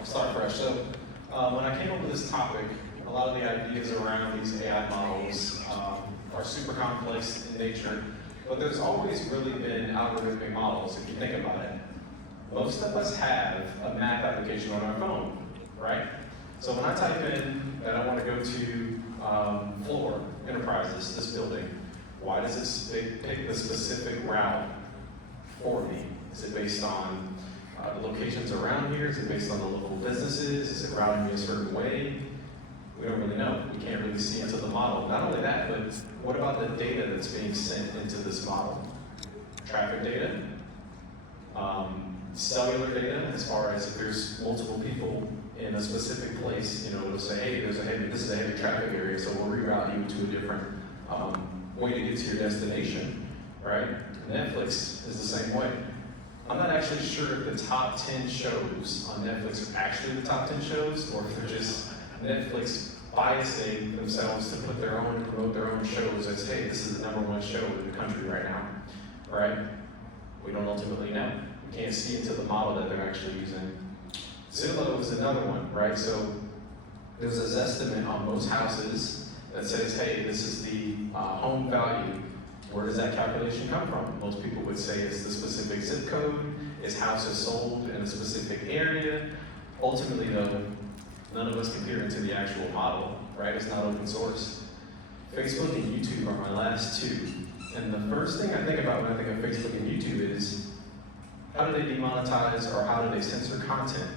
I'll start fresh. So when I came up with this topic, a lot of the ideas around these AI models are super complex in nature, but there's always really been algorithmic models, if you think about it. Most of us have a math application on our phone, right? So when I type in that I want to go to Floor Enterprises, this building, why does it pick the specific route for me? Is it based on the locations around here? Is it based on the local businesses? Is it routing me a certain way? We don't really know. We can't really see into the model. Not only that, but what about the data that's being sent into this model? Traffic data, cellular data, as far as if there's multiple people in a specific place, it'll say, hey, this is a heavy traffic area, so we'll reroute you to a different way to get to your destination, right? Netflix is the same way. I'm not actually sure if the top 10 shows on Netflix are actually the top 10 shows, or if they're just Netflix biasing themselves to promote their own shows as, hey, this is the #1 show in the country right now, right? We don't ultimately know. We can't see into the model that they're actually using. Zillow is another one, right? So there's a Zestimate on most houses that says, hey, this is the home value. Where does that calculation come from? Most people would say it's the specific zip code, is houses sold in a specific area. Ultimately though, none of us can peer into the actual model, right? It's not open source. Facebook and YouTube are my last two. And the first thing I think about when I think of Facebook and YouTube is, how do they demonetize or how do they censor content?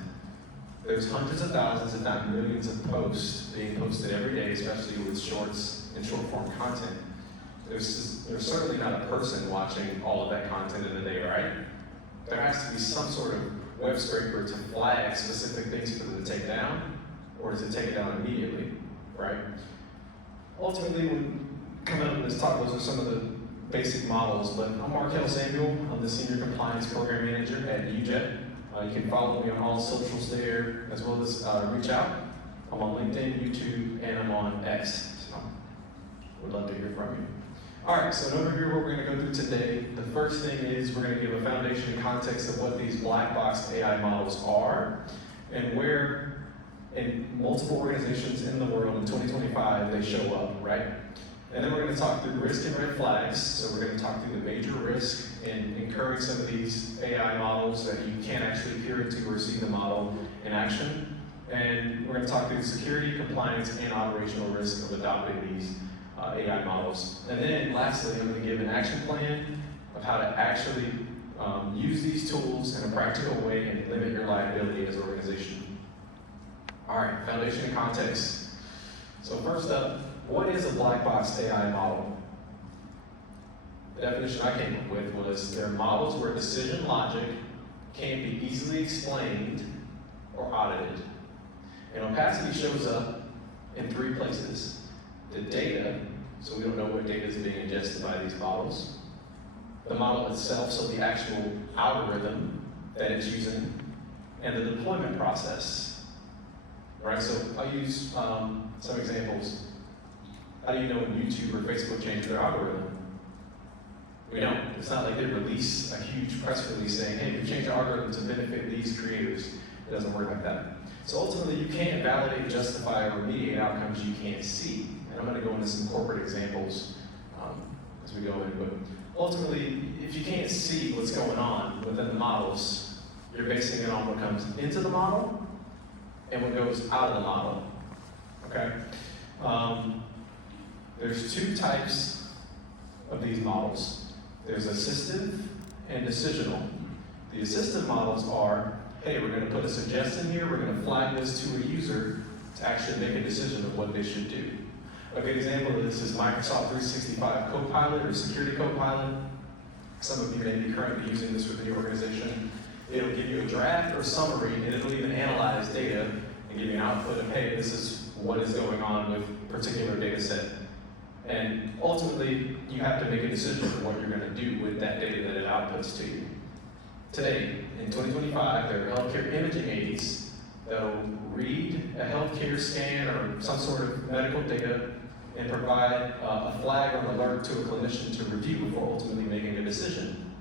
There's hundreds of thousands, if not millions of posts being posted every day, especially with shorts and short form content. There's certainly not a person watching all of that content in a day, right? There has to be some sort of web scraper to flag specific things for them to take down, or does it take it down immediately, right? Ultimately, when coming up in this talk, those are some of the basic models, but I'm Markel Samuel. I'm the Senior Compliance Program Manager at UJET. You can follow me on all socials there, as well as reach out. I'm on LinkedIn, YouTube, and I'm on X, so would love to hear from you. All right, so an overview of what we're going to go through today. The first thing is we're going to give a foundation and context of what these black box AI models are and where in multiple organizations in the world in 2025 they show up, right? And then we're going to talk through risk and red flags. So we're going to talk through the major risk in incurring some of these AI models that you can't actually peer into or see the model in action. And we're going to talk through the security, compliance, and operational risk of adopting these AI models. And then lastly, I'm going to give an action plan of how to actually use these tools in a practical way and limit your liability as an organization. All right, foundation and context. So first up, what is a black box AI model? The definition I came up with was they're models where decision logic can't be easily explained or audited. And opacity shows up in 3 places. The data, so we don't know what data is being ingested by these models. The model itself, so the actual algorithm that it's using, and the deployment process. Right, so I'll use some examples. How do you know when YouTube or Facebook changed their algorithm? We don't. It's not like they release a huge press release saying, hey, we changed the algorithm to benefit these creators. It doesn't work like that. So ultimately, you can't validate, justify, or remediate outcomes you can't see. And I'm going to go into some corporate examples as we go in. But ultimately, if you can't see what's going on within the models, you're basing it on what comes into the model and what goes out of the model. Okay? There's 2 types of these models. There's assistive and decisional. The assistive models are, hey, we're going to put a suggestion here, we're going to flag this to a user to actually make a decision of what they should do. A good example of this is Microsoft 365 Copilot or Security Copilot. Some of you may be currently using this within your organization. It'll give you a draft or summary, and it'll even analyze data and give you an output of, hey, this is what is going on with a particular data set. And ultimately, you have to make a decision of what you're going to do with that data that it outputs to you. Today, in 2025, there are healthcare imaging aids that will read a healthcare scan or some sort of medical data and provide a flag or an alert to a clinician to review before ultimately making a decision.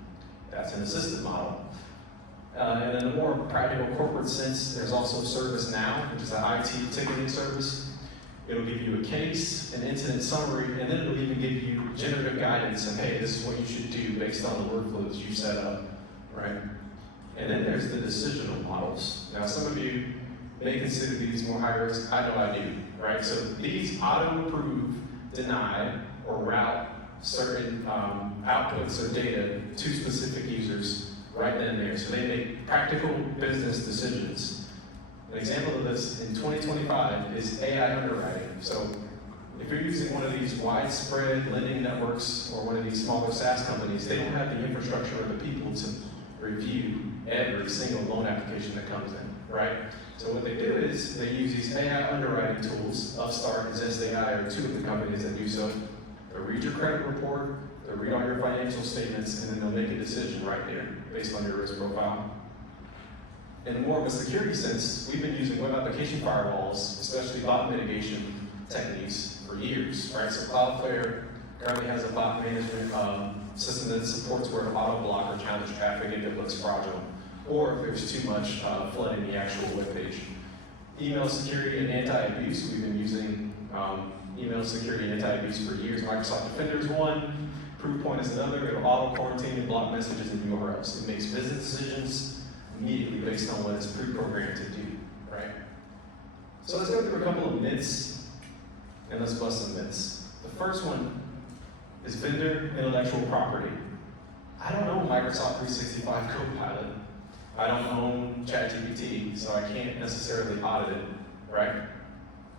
That's an assistive model. And in a more practical corporate sense, there's also ServiceNow, which is an IT ticketing service. It'll give you a case, an incident summary, and then it'll even give you generative guidance of, hey, this is what you should do based on the workflows you set up, right? And then there's the decisional models. Now, some of you may consider these more high risk. I know I do, right? So these auto-approve, deny, or route certain outputs or data to specific users right then and there. So they make practical business decisions. An example of this in 2025 is AI underwriting. So if you're using one of these widespread lending networks or one of these smaller SaaS companies, they don't have the infrastructure or the people to review every single loan application that comes in, right? So what they do is they use these AI underwriting tools. Upstart and ZestAI are two of the companies that do so. They'll read your credit report, they'll read all your financial statements, and then they'll make a decision right there based on your risk profile. In more of a security sense, we've been using web application firewalls, especially bot mitigation techniques, for years, right? So Cloudflare currently has a bot management system that supports where to auto block or challenge traffic if it looks fraudulent, or if there's too much flooding the actual web page. Email security and anti-abuse, we've been using email security and anti-abuse for years. Microsoft Defender is one, Proofpoint is another. It'll auto-quarantine and block messages and URLs. It makes business decisions immediately based on what it's pre-programmed to do, right? So let's go through a couple of myths, and let's bust some myths. The first one is vendor intellectual property. I don't own Microsoft 365 Copilot. I don't own ChatGPT, so I can't necessarily audit it, right?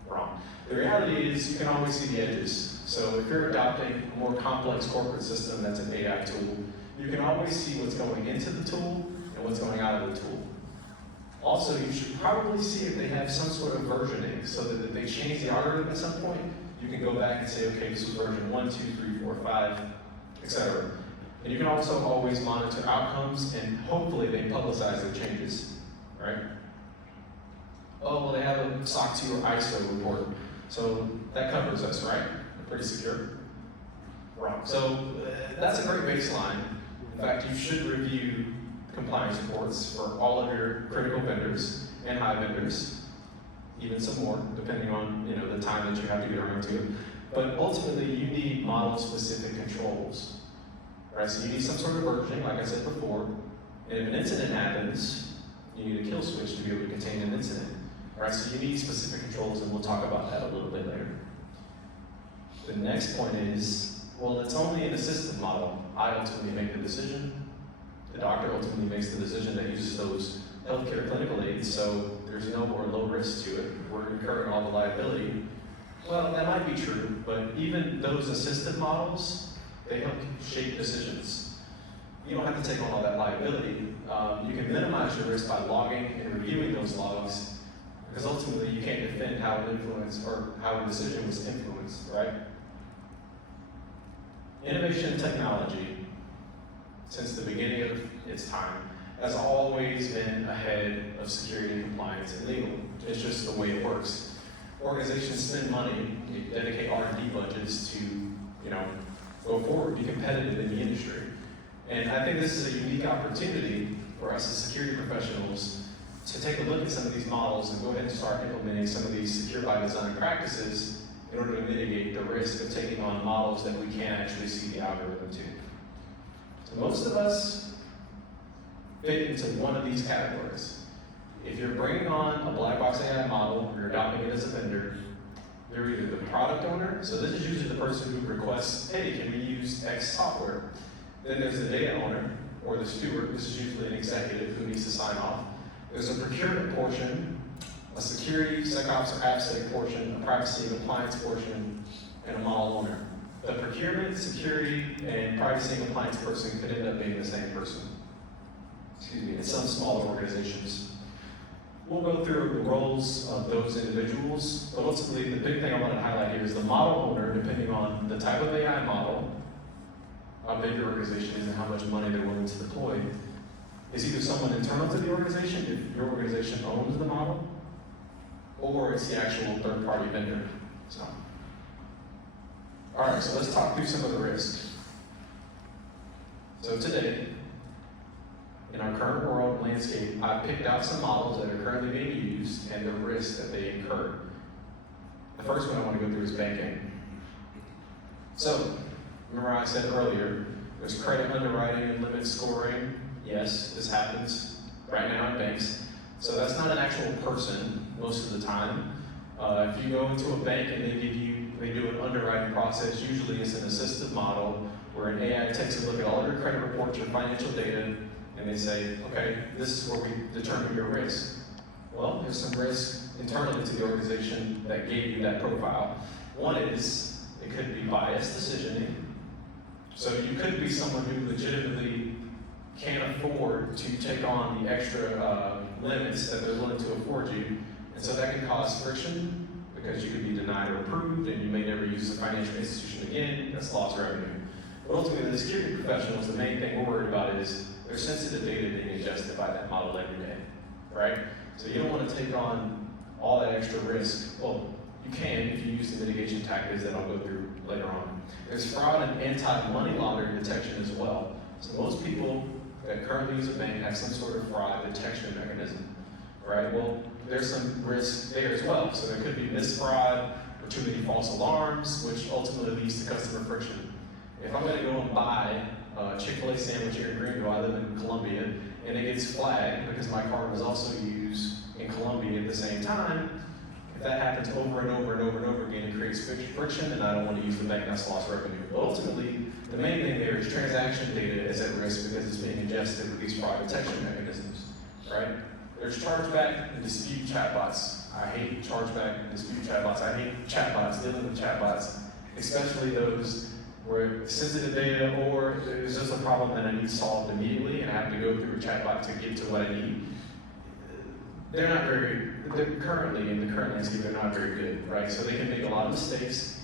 Wrong. The reality is you can always see the edges. So if you're adopting a more complex corporate system that's an AI tool, you can always see what's going into the tool and what's going out of the tool. Also, you should probably see if they have some sort of versioning so that if they change the algorithm at some point, you can go back and say, okay, this was version 1, 2, 3, 4, 5, etc. And you can also always monitor outcomes and hopefully they publicize their changes, right? Oh, well, they have a SOC 2 or ISO report. So that covers us, right? They're pretty secure. Wrong. So that's a great baseline. In fact, you should review compliance reports for all of your critical vendors and high vendors, even some more, depending on the time that you have to get around to it. But ultimately, you need model-specific controls, right? So you need some sort of versioning, like I said before. And if an incident happens, you need a kill switch to be able to contain an incident, right? So you need specific controls, and we'll talk about that a little bit later. The next point is, well, it's only an assisted model. I ultimately make the decision. The doctor ultimately makes the decision that uses those healthcare clinical aids, so there's no or low risk to it. We're incurring all the liability. Well, that might be true, but even those assisted models, they help shape decisions. You don't have to take on all that liability. You can minimize your risk by logging and reviewing those logs, because ultimately you can't defend how it influenced or how a decision was influenced, right? Innovation and technology, since the beginning of its time, has always been ahead of security and compliance and legal. It's just the way it works. Organizations spend money, they dedicate R&D budgets to, go forward, be competitive in the industry. And I think this is a unique opportunity for us as security professionals to take a look at some of these models and go ahead and start implementing some of these secure by design practices in order to mitigate the risk of taking on models that we can't actually see the algorithm to. So most of us fit into one of these categories. If you're bringing on a black box AI model, or you're adopting it as a vendor, you're either the product owner, so this is usually the person who requests, hey, can we use X software? Then there's the data owner, or the steward, this is usually an executive who needs to sign off. There's a procurement portion, a security, SecOps, or AppSec portion, a privacy and compliance portion, and a model owner. The procurement, security, and privacy and compliance person could end up being the same person. In some smaller organizations. We'll go through the roles of those individuals, but ultimately the big thing I want to highlight here is the model owner, depending on the type of AI model, how big your organization is and how much money they're willing to deploy, is either someone internal to the organization, if your organization owns the model, or it's the actual third-party vendor. So, all right, so let's talk through some of the risks. So today, in our current world landscape, I've picked out some models that are currently being used and the risks that they incur. The first one I want to go through is banking. So, remember I said earlier, there's credit underwriting and limit scoring. Yes, this happens right now in banks. So that's not an actual person most of the time. If you go into a bank and they do an underwriting process, usually it's an assistive model where an AI takes a look at all of your credit reports, your financial data, and they say, okay, this is where we determine your risk. Well, there's some risk internally to the organization that gave you that profile. One is, it could be biased decisioning. So you could be someone who legitimately can't afford to take on the extra limits that they're willing to afford you. And so that can cause friction because you could be denied or approved and you may never use the financial institution again. That's lost revenue. But ultimately, the security professionals, the main thing we're worried about is there's sensitive data being ingested by that model every day, right? So you don't want to take on all that extra risk. Well, you can if you use the mitigation tactics that I'll go through later on. There's fraud and anti-money laundering detection as well. So most people that currently use a bank have some sort of fraud detection mechanism, right? Well, there's some risk there as well. So there could be misfraud or too many false alarms, which ultimately leads to customer friction. If I'm going to go and buy a Chick-fil-A sandwich here in Greenville, I live in Columbia, and it gets flagged because my card was also used in Columbia at the same time, if that happens over and over and over and over again, it creates friction, and I don't want to use the bank, that's lost revenue. But ultimately, the main thing there is transaction data is at risk because it's being ingested with these fraud detection mechanisms, right? There's chargeback and dispute chatbots. I hate chargeback and dispute chatbots. I hate chatbots, dealing with chatbots, especially those where sensitive data or there's just a problem that I need solved immediately and I have to go through a chatbot to get to what I need. They're currently, in the current landscape, they're not very good, right? So they can make a lot of mistakes,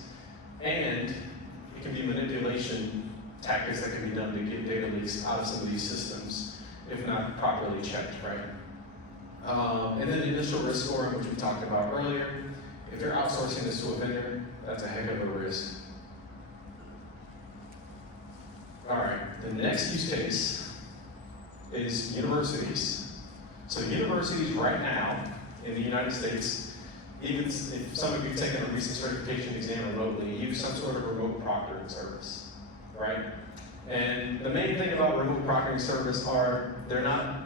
and it can be manipulation tactics that can be done to get data leaks out of some of these systems, if not properly checked, right? And then initial risk scoring, which we talked about earlier. If you're outsourcing this to a vendor, that's a heck of a risk. All right, the next use case is universities. So universities right now in the United States, even if some of you have taken a recent certification exam remotely, use some sort of remote proctoring service, right? And the main thing about remote proctoring service are they're not,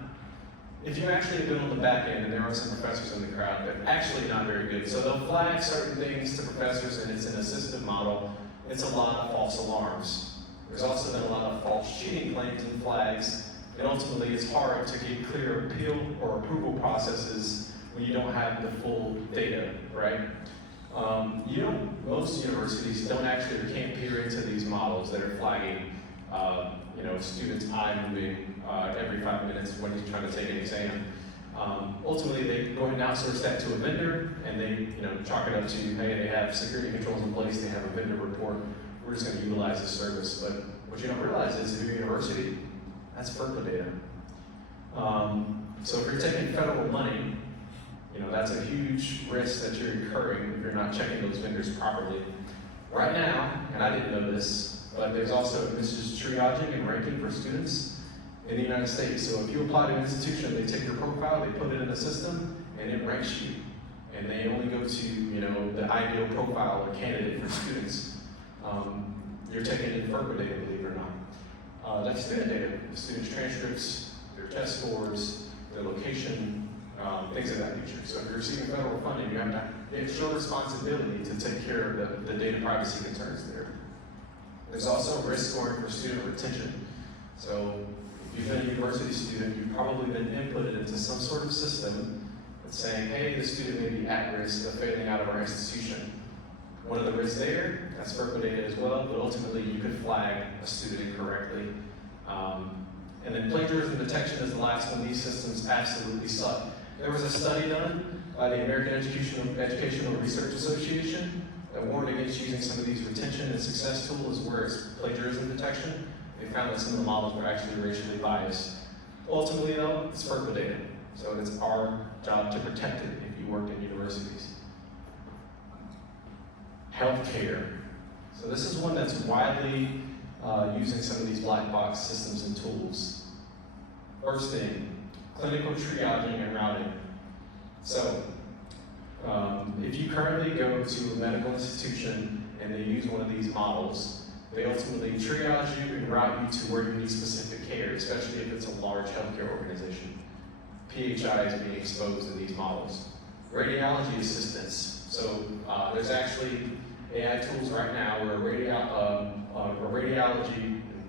if you actually have been on the back end, and there are some professors in the crowd, they're actually not very good. So they'll flag certain things to professors, and it's an assistive model. It's a lot of false alarms. There's also been a lot of false cheating claims and flags, and ultimately it's hard to get clear appeal or approval processes when you don't have the full data, right? Most universities can't peer into these models that are flagging, students' eye moving every 5 minutes when he's trying to take an exam. Ultimately, they go ahead and outsource that to a vendor, and they chalk it up to, hey, they have security controls in place, they have a vendor report, we're just going to utilize this service. But what you don't realize is if you're a university, that's FERPA data. So if you're taking federal money, that's a huge risk that you're incurring if you're not checking those vendors properly. Right now, and I didn't know this, but there's triaging and ranking for students in the United States. So if you apply to an institution, they take your profile, they put it in the system, and it ranks you. And they only go to, the ideal profile or candidate for students. You're taking in FERPA data, believe it or not. That's student data, the students' transcripts, their test scores, their location, things of that nature. So if you're receiving federal funding, you have to, it's your responsibility to take care of the data privacy concerns there. There's also risk scoring for student retention. So if you've been a university student, you've probably been inputted into some sort of system that's saying, hey, the student may be at risk of failing out of our institution. One of the risks there, that's FERPA data as well, but ultimately you could flag a student incorrectly. And then plagiarism detection is the last one. These systems absolutely suck. There was a study done by the American Educational Research Association that warned against using some of these retention and success tools where it's plagiarism detection. They found that some of the models were actually racially biased. Ultimately though, it's FERPA data. So it's our job to protect it if you work in universities. Healthcare. So this is one that's widely using some of these black box systems and tools. First thing, clinical triaging and routing. So, if you currently go to a medical institution and they use one of these models, they ultimately triage you and route you to where you need specific care, especially if it's a large healthcare organization. PHI is being exposed in these models. Radiology assistance. So there's actually AI tools right now where radiology,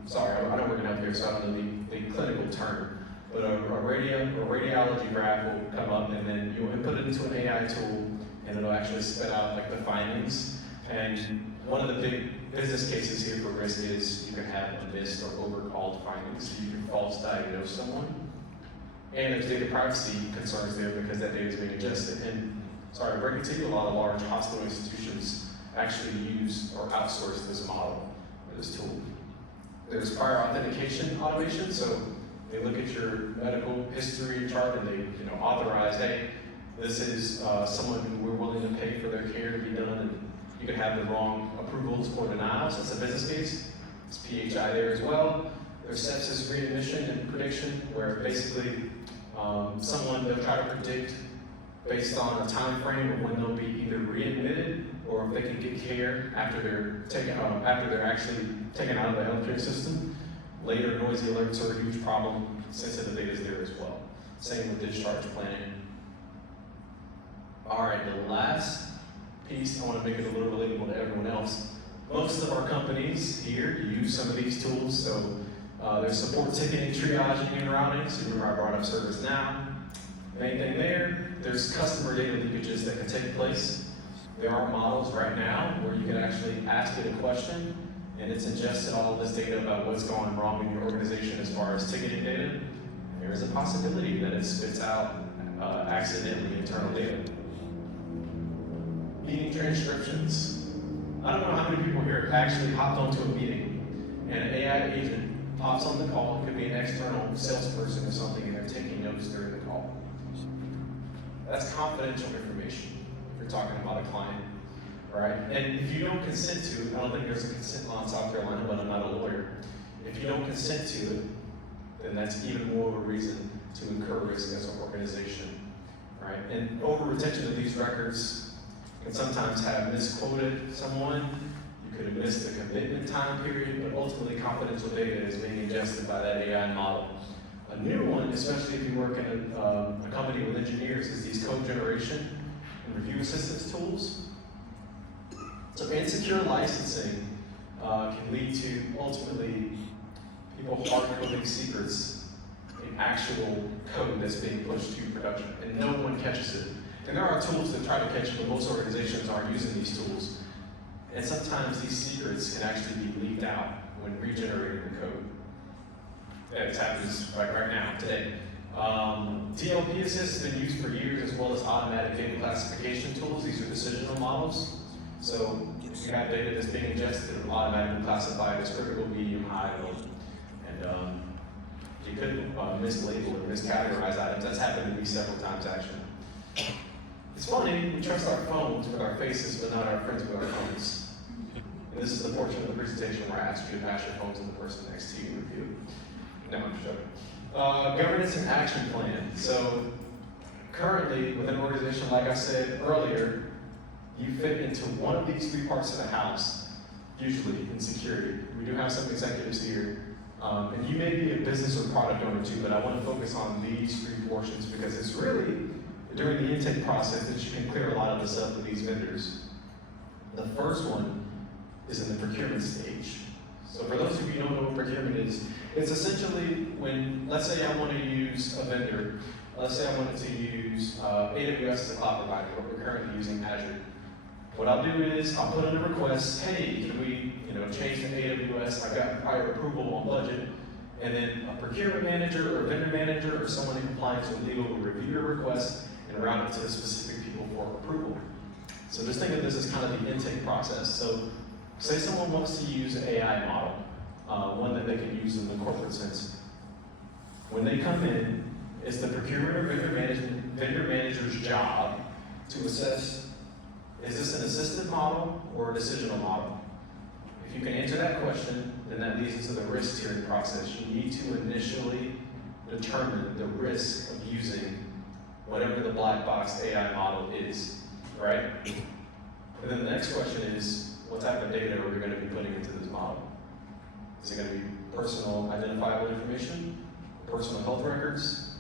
sorry, I don't work in healthcare, so I don't know the clinical term, but a radiology graph will come up and then you'll input it into an AI tool and it'll actually spit out like the findings. And one of the big business cases here for risk is you can have missed or overcalled findings, so you can false diagnose someone. And there's data privacy concerns there because that data is being ingested. And sorry to break it to you, a lot of large hospital institutions actually use or outsource this model or this tool. There's prior authentication automation, so they look at your medical history chart and they authorize, hey, this is someone who we're willing to pay for their care to be done, and you can have the wrong approvals or denials. That's a business case. It's PHI there as well. There's sepsis readmission and prediction, where basically they'll try to predict based on a time frame of when they'll be either readmitted or if they can get care after they're actually taken out of the healthcare system. Later noisy alerts are a huge problem. Sensitive data is there as well. Same with discharge planning. All right, the last piece, I want to make it a little relatable to everyone else. Most of our companies here use some of these tools, so there's support ticketing, triaging, and routing. So remember I brought up ServiceNow. Main thing there's customer data leakages that can take place. There are models right now where you can actually ask it a question, and it's ingested all of this data about what's going wrong in your organization as far as ticketing data. There is a possibility that it spits out accidentally internal data. Meeting transcriptions. I don't know how many people here actually hopped onto a meeting and an AI agent pops on the call. It could be an external salesperson or something, and they're taking notes during the call. That's confidential information if you're talking about a client, right? And if you don't consent to it, I don't think there's a consent law in South Carolina, but I'm not a lawyer. If you don't consent to it, then that's even more of a reason to incur risk as an organization, right? And over retention of these records can sometimes have misquoted someone. You could have missed the commitment time period, but ultimately confidential data is being ingested by that AI model. A new one, especially if you work in a company with engineers, is these code generation and review assistance tools. So insecure licensing can lead to ultimately people hard-coding secrets in actual code that's being pushed to production, and no one catches it. And there are tools that try to catch it, but most organizations aren't using these tools. And sometimes these secrets can actually be leaked out when regenerating the code. It happens like right now, today. DLP Assist has been used for years, as well as automatic data classification tools. These are decisional models. So if you have data that's being ingested, it'll automatically classify it as critical, medium, high, low. And you could mislabel or miscategorize items. That's happened to me several times, actually. It's funny, we trust our phones with our faces, but not our friends with our phones. And this is the portion of the presentation where I ask you to pass your phone to the person next to you and review. No, I'm joking. Governance and action plan. So currently, with an organization, like I said earlier, you fit into one of these three parts of the house, usually in security. We do have some executives here. And you may be a business or product owner too, but I want to focus on these three portions because it's really during the intake process that you can clear a lot of this up with these vendors. The first one is in the procurement stage. So for those of you who don't know what procurement is, it's essentially when, let's say I want to use a vendor, let's say I wanted to use AWS as a cloud provider, but we're currently using Azure. What I'll do is I'll put in a request, hey, can we change to AWS? I've got prior approval on budget. And then a procurement manager or a vendor manager or someone in compliance with legal will review your request and route it to specific people for approval. So just think of this as kind of the intake process. So say someone wants to use an AI model, one that they can use in the corporate sense. When they come in, it's the procurement or vendor manager's job to assess, is this an assistive model or a decisional model? If you can answer that question, then that leads into the risk tiering process. You need to initially determine the risk of using whatever the black box AI model is, right? And then the next question is, what type of data are we going to be putting into this model? Is it going to be personal identifiable information, personal health records?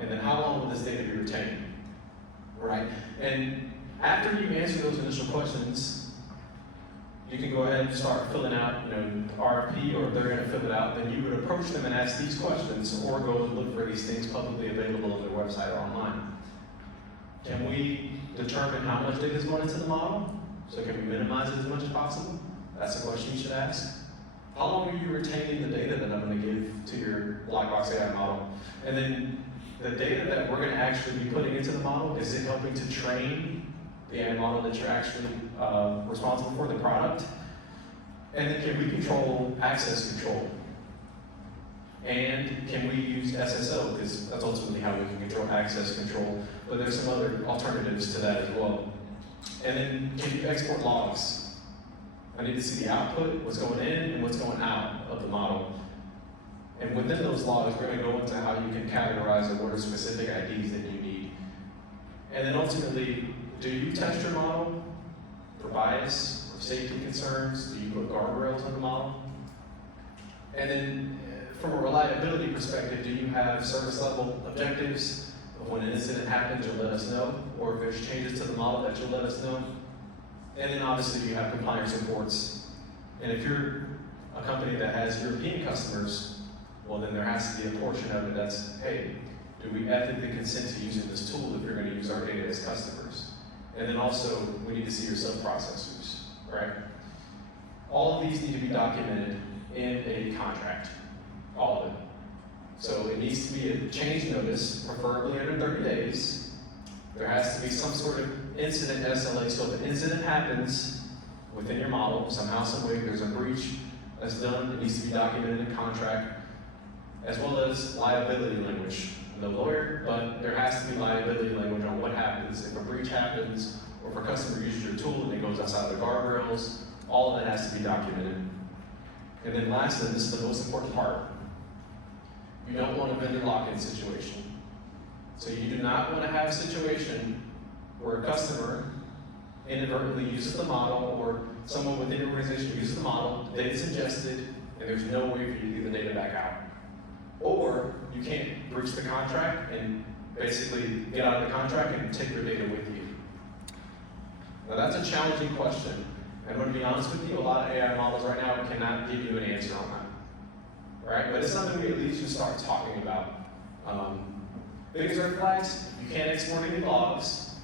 And then how long will this data be retained, right? And after you answer those initial questions, you can go ahead and start filling out, RFP, or if they're going to fill it out, then you would approach them and ask these questions, or go and look for these things publicly available on their website or online. Can we determine how much data is going into the model? So can we minimize it as much as possible? That's the question you should ask. How long are you retaining the data that I'm going to give to your black box AI model? And then the data that we're going to actually be putting into the model, is it helping to train the AI model that you're actually responsible for, the product? And then can we control access control? And can we use SSO? Because that's ultimately how we can control access control. But there's some other alternatives to that as well. And then can you export logs? I need to see the output, what's going in and what's going out of the model. And within those logs, we're going to go into how you can categorize or what are specific IDs that you need. And then ultimately, do you test your model for bias or safety concerns? Do you put guardrails on the model? And then from a reliability perspective, do you have service level objectives? When an incident happens, you'll let us know, or if there's changes to the model that you'll let us know. And then obviously you have compliance reports. And if you're a company that has European customers, well then there has to be a portion of it that's, hey, do we ethically consent to using this tool if you're going to use our data as customers? And then also, we need to see your sub-processors, right? All of these need to be documented in a contract, all of it. So it needs to be a change notice, preferably under 30 days. There has to be some sort of incident SLA, so if an incident happens within your model, somehow, some way, there's a breach that's done, it needs to be documented in contract, as well as liability language. I'm no lawyer, but there has to be liability language on what happens if a breach happens, or if a customer uses your tool and it goes outside the guardrails. All of that has to be documented. And then lastly, this is the most important part. You don't want a vendor lock-in situation. So you do not want to have a situation where a customer inadvertently uses the model, or someone within the organization uses the model, the data's ingested, and there's no way for you to get the data back out. Or you can't breach the contract and basically get out of the contract and take your data with you. Now that's a challenging question. And I'm going to be honest with you, a lot of AI models right now cannot give you an answer on that. Right? But it's something we at least should start talking about. Biggest red flags, you can't export any logs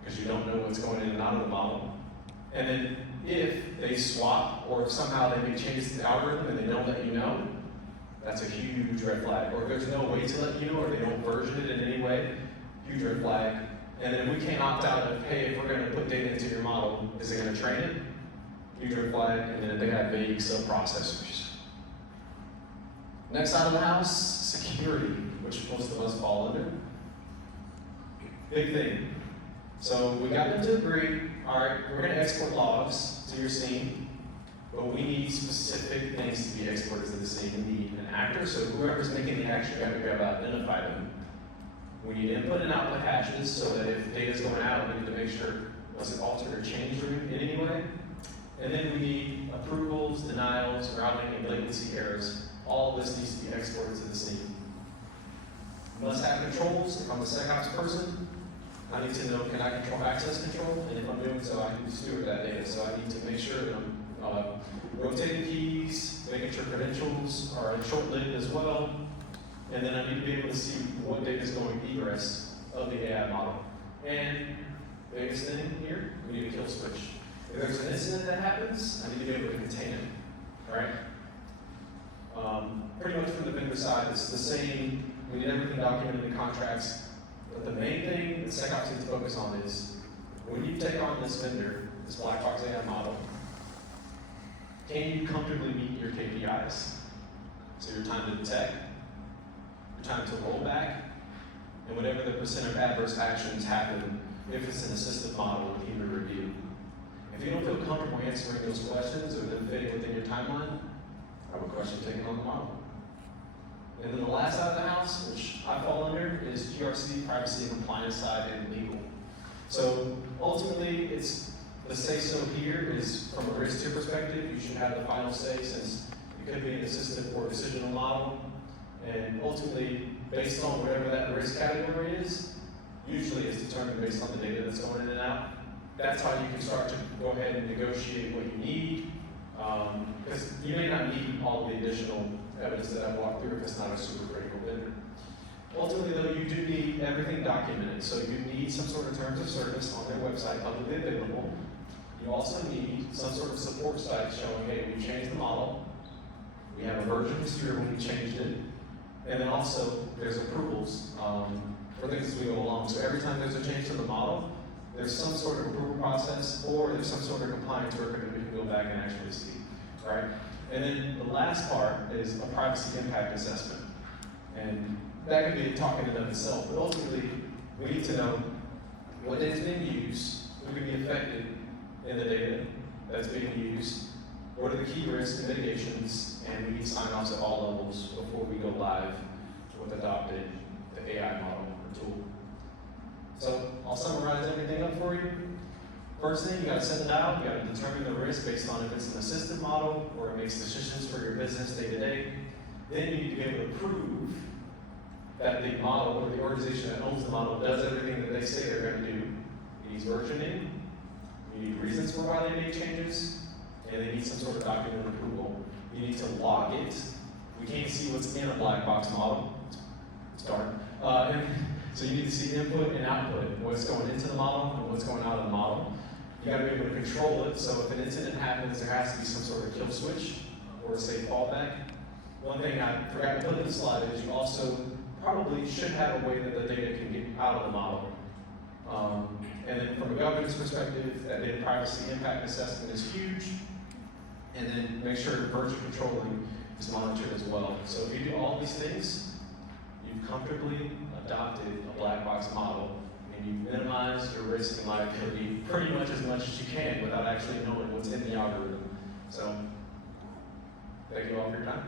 because you don't know what's going in and out of the model. And then if they swap, or if somehow they make changes to the algorithm and they don't let you know, that's a huge red flag. Or if there's no way to let you know, or they don't version it in any way, huge red flag. And then we can't opt out of, hey, if we're going to put data into your model, is it going to train it? Huge red flag. And then if they have vague sub-processors. Next side of the house, security, which most of us fall under. Big thing. So we got them to agree, all right, we're going to export logs to your scene, but we need specific things to be exported to the scene. We need an actor, so whoever's making the action, we have to be able to identify them. We need input and output hashes, so that if data's going out, we need to make sure, was it altered or changed in any way? And then we need approvals, denials, routing, and latency errors. All of this needs to be exported to the scene. Must have controls. If I'm a SecOps person, I need to know, can I control access control? And if I'm doing so, I need to steward that data. So I need to make sure that I'm rotating keys, making sure credentials are short-lived as well. And then I need to be able to see what data is going egress of the AI model. And biggest thing here, we need a kill switch. If there's an incident that happens, I need to be able to contain it, right? Pretty much from the vendor side, it's the same. We need everything documented in contracts. But the main thing that SecOps needs to focus on is, when you take on this vendor, this black box AI model, can you comfortably meet your KPIs? So your time to detect, your time to roll back, and whatever the percent of adverse actions happen if it's an assistive model with human review. If you don't feel comfortable answering those questions or them fitting within your timeline, I would question taking on the model. And then the last side of the house, which I fall under, is GRC, privacy and compliance side, and legal. So ultimately, it's the say-so here is from a risk tier perspective, you should have the final say since it could be an assistive or decisional model. And ultimately, based on whatever that risk category is, usually it's determined based on the data that's going in and out. That's how you can start to go ahead and negotiate what you need. Because you may not need all the additional evidence that I've walked through if it's not a super critical vendor. Ultimately, though, you do need everything documented. So you need some sort of terms of service on their website, publicly available. You also need some sort of support site showing, hey, we changed the model. We have a version history when we changed it. And then also, there's approvals for things as we go along. So every time there's a change to the model, there's some sort of approval process, or there's some sort of compliance record that we can go back and actually see, right? And then the last part is a privacy impact assessment. And that could be a talk in and of itself, but ultimately, we need to know what data is being used, who can be affected in the data that's being used, what are the key risks and mitigations, and we need sign-offs at all levels before we go live with adopted the AI model or tool. So I'll summarize everything up for you. First thing, you gotta set it out, you gotta determine the risk based on if it's an assistive model or it makes decisions for your business day to day. Then you need to be able to prove that the model or the organization that owns the model does everything that they say they're gonna do. It needs versioning, you need reasons for why they made changes, and they need some sort of document approval. You need to log it. We can't see what's in a black box model. It's dark. So you need to see input and output, what's going into the model and what's going out of the model. You gotta be able to control it, so if an incident happens, there has to be some sort of kill switch or a safe fallback. One thing I forgot to put in the slide is you also probably should have a way that the data can get out of the model. And then from a governance perspective, that data privacy impact assessment is huge. And then make sure version controlling is monitored as well. So if you do all these things, you've comfortably adopted a black box model and you've minimized your risk and liability pretty much as you can without actually knowing what's in the algorithm. So, thank you all for your time.